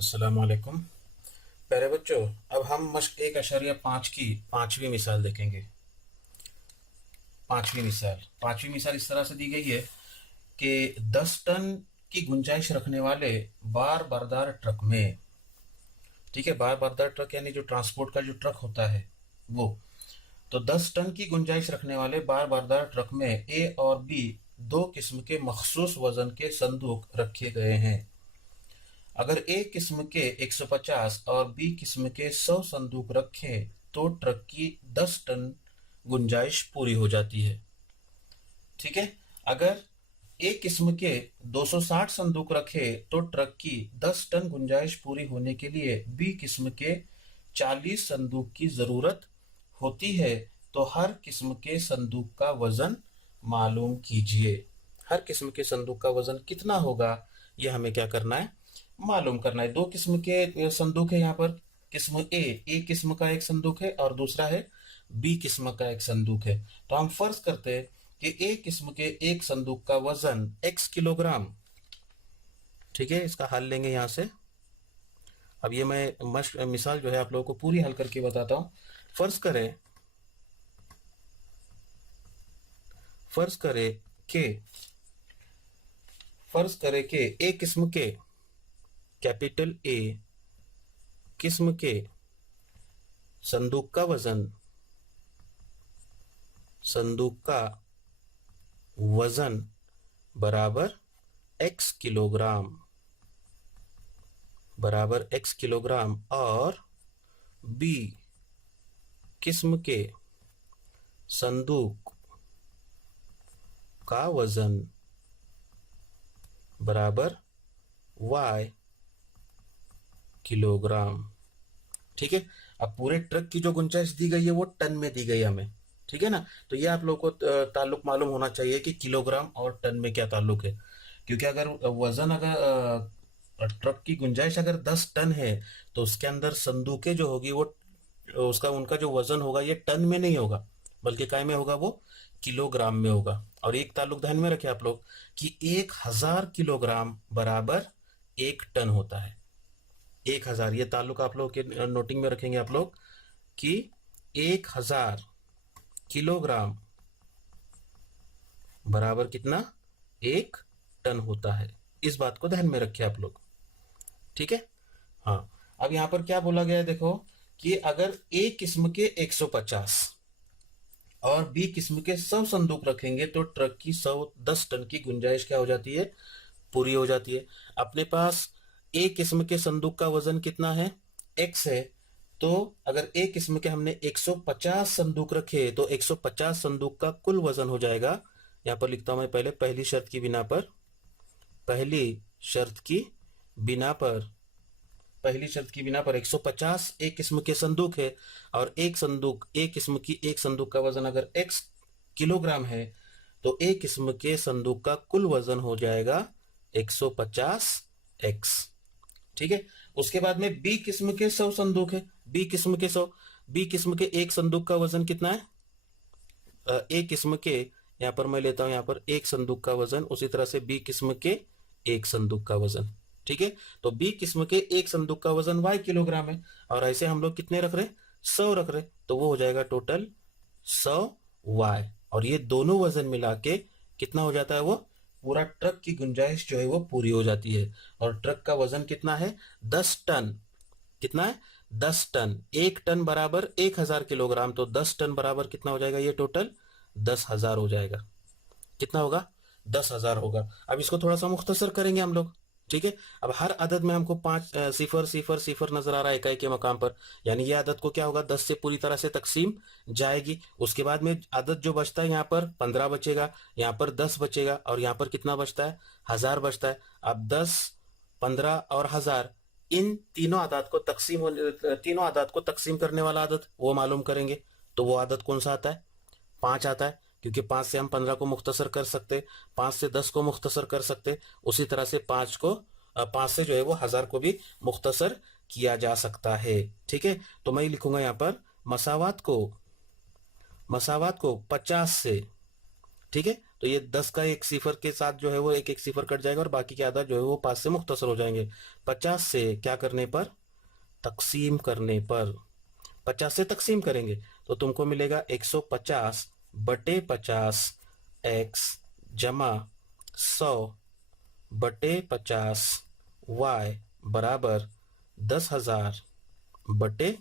अस्सलामुअलैकुम। प्यारे बच्चों, अब हम मश्क 1.5 की पांचवी मिसाल देखेंगे। पांचवी मिसाल इस तरह से दी गई है कि 10 टन की गुंजाइश रखने वाले बार बारदार ट्रक में, ठीक है, बार बारदार ट्रक यानी जो ट्रांसपोर्ट का जो ट्रक होता है वो, तो 10 टन की गुंजाइश रखने वाले बार बारदार ट्रक में ए और बी दो किस्म के मखसूस वजन के संदूक रखे गए हैं। अगर ए किस्म के 150 और बी किस्म के 100 संदूक रखें तो ट्रक की 10 टन गुंजाइश पूरी हो जाती है। ठीक है। अगर ए किस्म के 260 संदूक रखे तो ट्रक की 10 टन गुंजाइश पूरी होने के लिए बी किस्म के 40 संदूक की जरूरत होती है। तो हर किस्म के संदूक का वजन मालूम कीजिए। हर किस्म के संदूक का वजन कितना होगा, यह हमें क्या करना है, मालूम करना है। दो किस्म के संदूक है यहाँ पर। किस्म ए किस्म का एक संदूक है और दूसरा है बी किस्म का एक संदूक है। तो हम फर्ज करते हैं कि ए किस्म के एक संदूक का वजन x किलोग्राम, ठीक है। इसका हल लेंगे यहां से। अब ये मैं मिसाल जो है आप लोगों को पूरी हल करके बताता हूं। फर्ज करें फर्ज करें कि ए किस्म के, कैपिटल ए किस्म के संदूक का वजन बराबर x किलोग्राम और बी किस्म के संदूक का वजन बराबर y किलोग्राम। ठीक है। अब पूरे ट्रक की जो गुंजाइश दी गई है वो टन में दी गई है हमें, ठीक है ना। तो ये आप लोगों को ताल्लुक मालूम होना चाहिए कि किलोग्राम और टन में क्या ताल्लुक है। क्योंकि अगर वजन, अगर ट्रक की गुंजाइश अगर 10 टन है तो उसके अंदर संदूकें जो होगी वो उनका जो वजन होगा ये टन में नहीं होगा, बल्कि काय में होगा, वो किलोग्राम में होगा। और एक ताल्लुक ध्यान में रखें आप लोग कि 1000 किलोग्राम बराबर 1 टन होता है। 1000, ये ताल्लुक आप लोग के नोटिंग में रखेंगे आप लोग कि 1000 किलोग्राम बराबर कितना, 1 टन होता है। इस बात को ध्यान में रखिए आप लोग, ठीक है। हाँ, अब यहां पर क्या बोला गया है, देखो कि अगर ए किस्म के 150 और बी किस्म के 100 संदूक रखेंगे तो ट्रक की 10 टन की गुंजाइश क्या हो जाती है, पूरी हो जाती है। अपने पास ए किस्म के संदूक का वजन कितना है, x है। तो अगर ए किस्म के हमने 150 संदूक रखे तो 150 संदूक का कुल वजन हो जाएगा, यहां पर लिखता हूं मैं पहले पहली शर्त की बिना पर, पहली शर्त की बिना पर 150 एक किस्म के संदूक है और एक किस्म की एक संदूक का वजन अगर x किलोग्राम है तो एक किस्म के संदूक का कुल वजन हो जाएगा 150x। ठीक है। उसके बाद में बी किस्म के 100 संदूक है। बी किस्म के एक संदूक का वजन कितना है, एक किस्म के, यहां पर मैं लेता हूं यहां पर एक संदूक का वजन, उसी तरह से बी किस्म के एक संदूक का वजन। ठीक है। तो बी किस्म के एक संदूक का वजन y किलोग्राम है और ऐसे हम लोग कितने रख रहे, 100 रख रहे, तो वो हो जाएगा टोटल 100y। और ये दोनों वजन मिला के कितना हो जाता है, वो पूरा ट्रक की गुंजाइश जो है वो पूरी हो जाती है। और ट्रक का वजन कितना है, 10 टन। कितना है, 10 टन। 1 टन बराबर 1000 किलोग्राम, तो 10 टन बराबर कितना हो जाएगा, ये टोटल 10,000 हो जाएगा। कितना होगा, 10,000 होगा। अब इसको थोड़ा सा मुख्तसर करेंगे हम लोग, ठीक है। अब हर अदद में हमको 5 सिफर सिफर सिफर नजर आ रहा है इकाई के मकाम पर, यानी ये अदद को क्या होगा, 10 से पूरी तरह से तकसीम जाएगी। उसके बाद में अदद जो बचता है यहाँ पर 15 बचेगा, यहाँ पर 10 बचेगा और यहाँ पर कितना बचता है, 1000 बचता है। अब 10, 15 और 1000, इन तीनों आदात को तकसीम करने वाला आदत वो मालूम करेंगे। तो वो आदत कौन सा आता है, 5 आता है, क्योंकि 5 से हम 15 को मुख्तसर कर सकते, 5 से 10 को मुख्तसर कर सकते, उसी तरह से 5 से जो है वो 1000 को भी मुख्तसर किया जा सकता है। ठीक है। तो मैं लिखूंगा यहाँ पर मसावात को 50 से, ठीक है, तो ये 10 का एक सिफर के साथ जो है वो एक एक सिफर कट जाएगा और बाकी के आधा जो है वो 5 से मुख्तसर हो जाएंगे। 50 से क्या करने पर, तकसीम करने पर, 50 से तकसीम करेंगे तो तुमको मिलेगा 150 बटे 50 एक्स जमा 100 बटे 50 वाई बराबर 10,000 बटे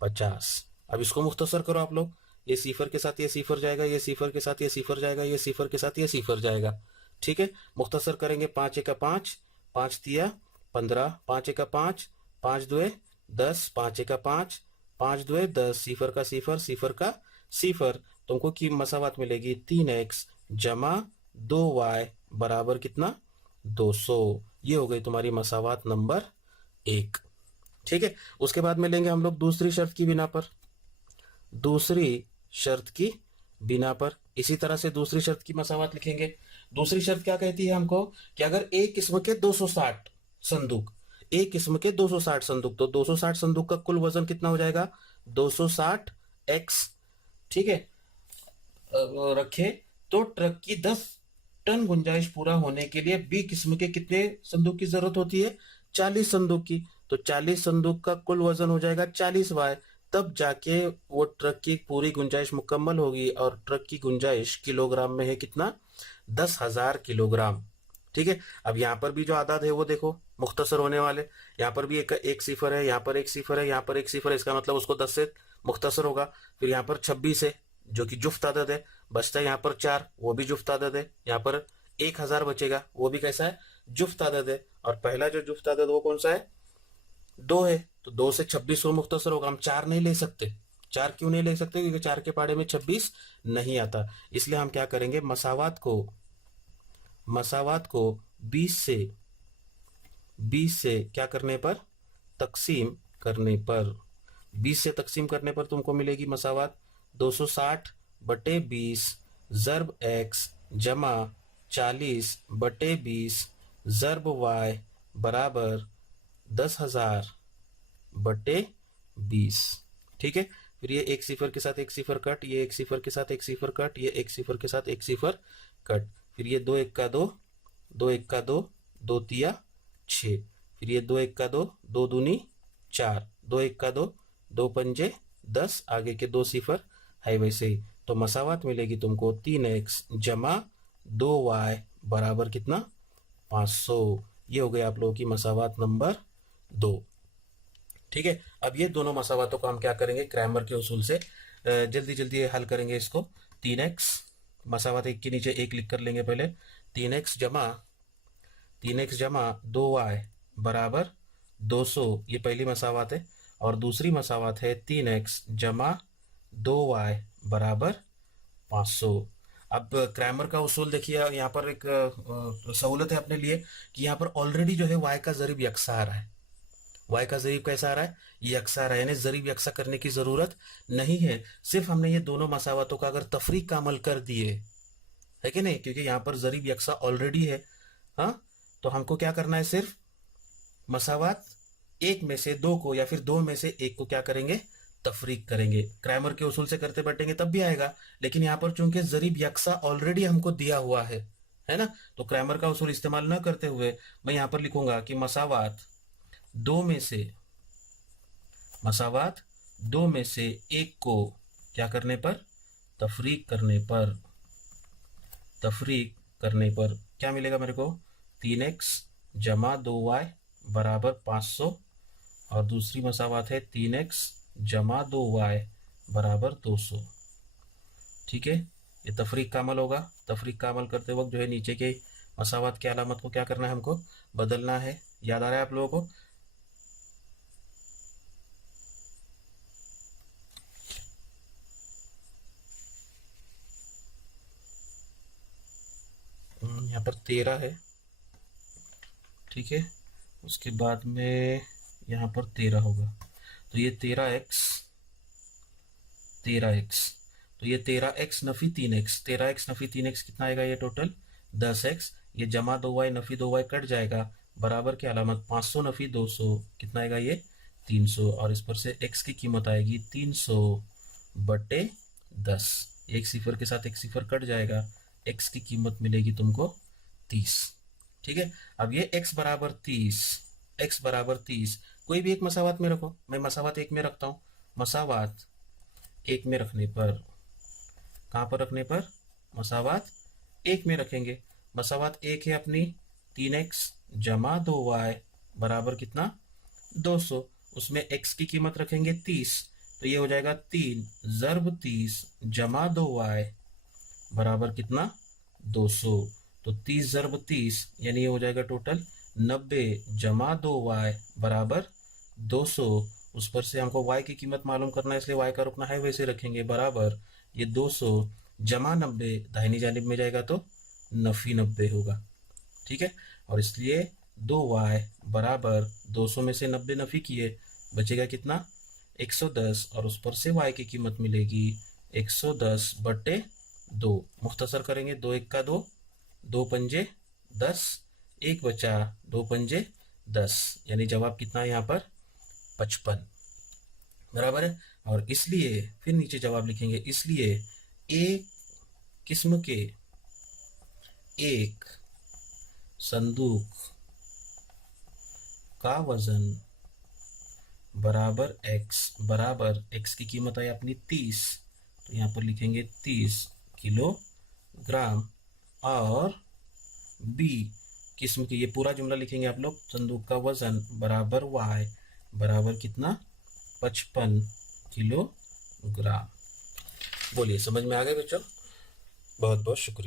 50। अब इसको मुख्तसर करो आप लोग, ये सिफर के साथ ये सिफर जाएगा, ये सिफर के साथ ये सिफर जाएगा, ये सिफर के साथ ये सिफर जाएगा। ठीक है, मुख्तसर करेंगे। 5 एका 5, 5 तिया 15, 5 एका 5, 5 दुए 10, 5 एका 5, 5 दुए 10, सिफर का सिफर, सिफर का सिफर। तुमको की मसावत मिलेगी 3x जमा 2y बराबर कितना, 200। ये हो गई तुम्हारी मसावत नंबर 1। ठीक है, उसके बाद में लेंगे हम लोग दूसरी शर्त की बिना पर। दूसरी शर्त की बिना पर इसी तरह से दूसरी शर्त की मसावत लिखेंगे। दूसरी शर्त क्या कहती है हमको कि अगर एक किस्म के 260 संदूक, एक किस्म के 260 संदूक, तो 260 संदूक का कुल वजन कितना हो जाएगा, 260 एक्स। ठीक है, रखे तो ट्रक की 10 टन गुंजाइश पूरा होने के लिए बी किस्म के कितने संदूक की जरूरत होती है, 40 संदूक की। तो 40 संदूक का कुल वजन हो जाएगा 40 वाई, तब जाके वो ट्रक की पूरी गुंजाइश मुकम्मल होगी। और ट्रक की गुंजाइश किलोग्राम में है कितना, 10,000 किलोग्राम। ठीक है, अब यहाँ पर भी जो आदाद है वो देखो मुख्तसर होने वाले। यहाँ पर भी एक सिफर है, यहाँ पर एक सिफर है, यहाँ पर एक सिफर है, इसका मतलब उसको 10 से मुख्तसर होगा। फिर यहाँ पर 26 है जो कि जुफ्त आदद है, बचता है यहाँ पर 4, वो भी जुफ्त आदद है। यहाँ पर 1,000 बचेगा, वो भी कैसा है, जुफ्त आदद है। और पहला जो जुफ्त आदद वो कौन सा है, 2 है, तो 2 से 26 वो मुख्तसर होगा। हम 4 नहीं ले सकते। 4 क्यों नहीं ले सकते, क्योंकि 4 के पाड़े में 26 नहीं आता। इसलिए हम क्या करेंगे, मसावत को 20 से क्या करने पर, तकसीम करने पर, 20 से तकसीम करने पर तुमको मिलेगी मसावत 260 बटे 20 ज़र्ब एक्स जमा 40 बटे 20 ज़र्ब वाई बराबर 10,000 बटे 20। ठीक है, फिर ये एक सिफर के साथ एक सिफर कट, ये एक सिफर के साथ एक सिफर कट, ये एक सिफर के साथ एक सिफर कट। फिर ये 2 1 का 2, 2 1 का 2, 2 तिया 6। फिर ये 2 1 का 2, 2 दूनी 4, 2 1 का 2, 2 पंजे 10, आगे के 2 सिफर है वैसे ही। तो मसावत मिलेगी तुमको 3x जमा 2y बराबर कितना, 500। ये हो गया आप लोगों की मसावत नंबर 2। ठीक है, अब ये दोनों मसावतों को हम क्या करेंगे, क्रैमर के उसूल से जल्दी जल्दी हल करेंगे इसको। 3x मसावत एक के नीचे एक लिख कर लेंगे पहले। 3x जमा 2y बराबर 200, ये पहली मसावत है। और दूसरी मसावत है 3x जमा 2y बराबर 500। अब क्रैमर का उसूल देखिए, यहाँ पर एक सहूलत है अपने लिए कि यहाँ पर ऑलरेडी जो है y का ज़रीब यकसा आ रहा है। y का ज़रीब कैसा आ रहा है, यकसा आ रहा है, यानी ज़रीब यकसा करने की ज़रूरत नहीं है। सिर्फ हमने ये दोनों मसावतों का अगर तफरीक का अमल कर दिए, है कि नहीं, क्योंकि यहाँ पर ज़रीब यकसा ऑलरेडी है। हाँ, तो हमको क्या करना है, सिर्फ मसावत एक में से दो को या फिर दो में से एक को क्या करेंगे, तफरीक करेंगे। क्रैमर के उसूल से करते बैठेंगे तब भी आएगा, लेकिन यहाँ पर चूंकि ज़रीब यकसा ऑलरेडी हमको दिया हुआ है ना, तो क्रैमर का उसूल इस्तेमाल न करते हुए मैं यहाँ पर लिखूंगा कि मसावत दो में से एक को क्या करने पर, तफरीक करने पर क्या मिलेगा मेरे को, 3x जमा 2y बराबर 500। और दूसरी मसावत है 3x जमा 2y बराबर 200। ठीक है, ये तफरीक का अमल होगा। तफरीक का अमल करते वक्त जो है नीचे के मसावत के अलामत को क्या करना है, हमको बदलना है। याद आ रहा है आप लोगों को? यहाँ पर 13 है, ठीक है, उसके बाद में यहाँ पर 13 होगा, तो ये 13x, तो ये 13x Nafi 3x, 13x Nafi 3x कितना आएगा, ये टोटल 10x। ये जमा 2y नफी 2y कट जाएगा, बराबर की अलामत 500 नफी 200 कितना आएगा, ये 300। और इस पर से x की कीमत आएगी 300 बटे 10। एक सिफर के साथ एक सिफर कट जाएगा, x की कीमत मिलेगी तुमको 30। ठीक है, अब ये x बराबर 30, x बराबर 30 कोई भी एक मसावात में रखो, मैं मसावात एक में रखता हूँ। मसावात एक में रखने पर, कहाँ पर रखने पर, मसावात एक में रखेंगे। मसावात एक है अपनी 3x जमा 2y बराबर कितना 200। उसमें x की कीमत रखेंगे 30, तो ये हो जाएगा 3 ज़र्ब 30 जमा 2y बराबर कितना 200। तो 30 ज़र्ब 30 यानी ये हो जाएगा टोटल 90 जमा 2y बराबर 200। उस पर से हमको y की कीमत मालूम करना है, इसलिए y का रुकना है वैसे रखेंगे, बराबर ये 200 जमा 90 दाहिनी जानिब में जाएगा तो नफी 90 होगा। ठीक है, और इसलिए 2y बराबर 200 में से 90 नफी किए, बचेगा कितना 110, और उस पर से y की कीमत मिलेगी 110 बटे 2। मुख्तसर करेंगे, 2 1 का 2, 2 पंजे 10, 1 बचा 2 पंजे 10, यानी जवाब कितना है यहाँ पर 55 बराबर है। और इसलिए फिर नीचे जवाब लिखेंगे, इसलिए एक किस्म के एक संदूक का वजन बराबर x की कीमत है अपनी 30, तो यहाँ पर लिखेंगे 30 किलोग्राम, और b किस्म की, ये पूरा जुमला लिखेंगे आप लोग, संदूक का वजन बराबर y बराबर कितना 55 किलोग्राम। बोलिए, समझ में आ गए बच्चों? बहुत बहुत शुक्रिया।